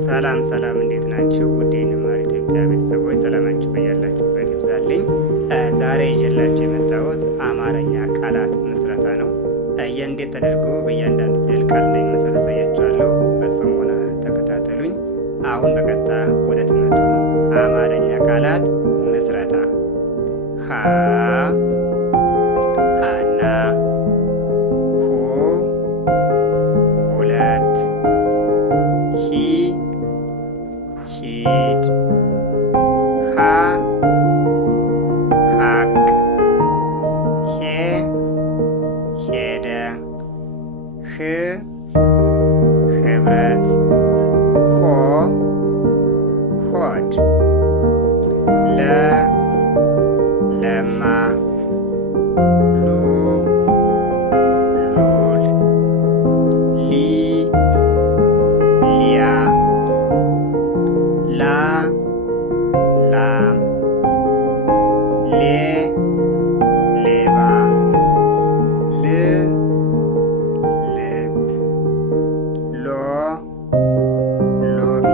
ሰላም እንዴት ናችሁ? ውድ የንማር ኢትዮጵያ ቤተሰቦች ሰላማችሁ በያላችሁበት ይብዛልኝ። ዛሬ ይዤላችሁ የመጣሁት አማርኛ ቃላት ምስረታ ነው። እንዴት ተደርጎ በእያንዳንዱ ፊደል ቃል እንደሚመሰረት አሳያችኋለሁ። በጽሞና ተከታተሉኝ። አሁን በቀጥታ ወደ ትምህርቱ። አማርኛ ቃላት ምስረታ። ሃና፣ ሁ ሁለት፣ ሂ ሂድ፣ ሃ ሀቅ፣ ሄ ሄደ፣ ህ ህብረት፣ ሆ ሆድ፣ ለ ለማ፣ ሉ ሉል፣ ሊ ሊያ፣ ላ ላም፣ ሌ ሌባ፣ ል ልብ፣ ሎ ሎሚ፣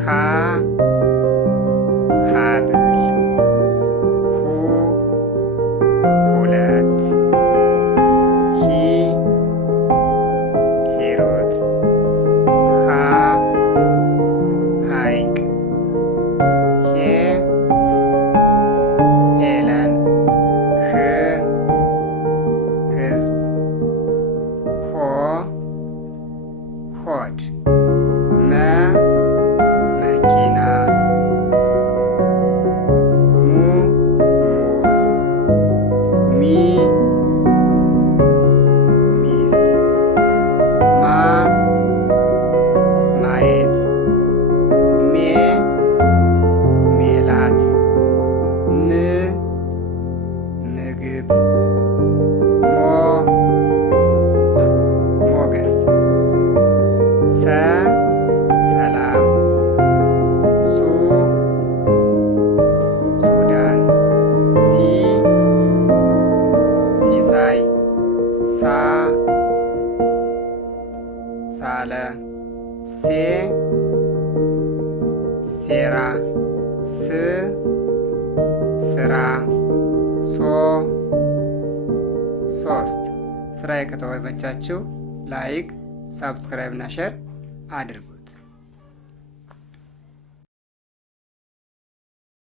ሀ ሀብል፣ ሁ ሁለት፣ ሂ ሂሩት፣ ሃ ሐይቅ፣ ሄ ሄለን፣ ህ ህዝብ፣ ሆ ሆድ፣ መ መኪና፣ ሙ ሙዝ፣ ሚ ሚስት፣ ማ ማየት፣ ሜ ሜላት፣ ም ምግብ፣ ሞ ሞገስ፣ ሰ ሰላም፣ ሱ ሱዳን፣ ሲ ሲሳይ፣ ሳ ሳለ፣ ሴ ሴራ፣ ስ ስራ፣ ሶ ሶስት። ስራዬ ከተመቻችሁ ላይክ፣ ሳብስክራይብ እና ሼር አድርጉ።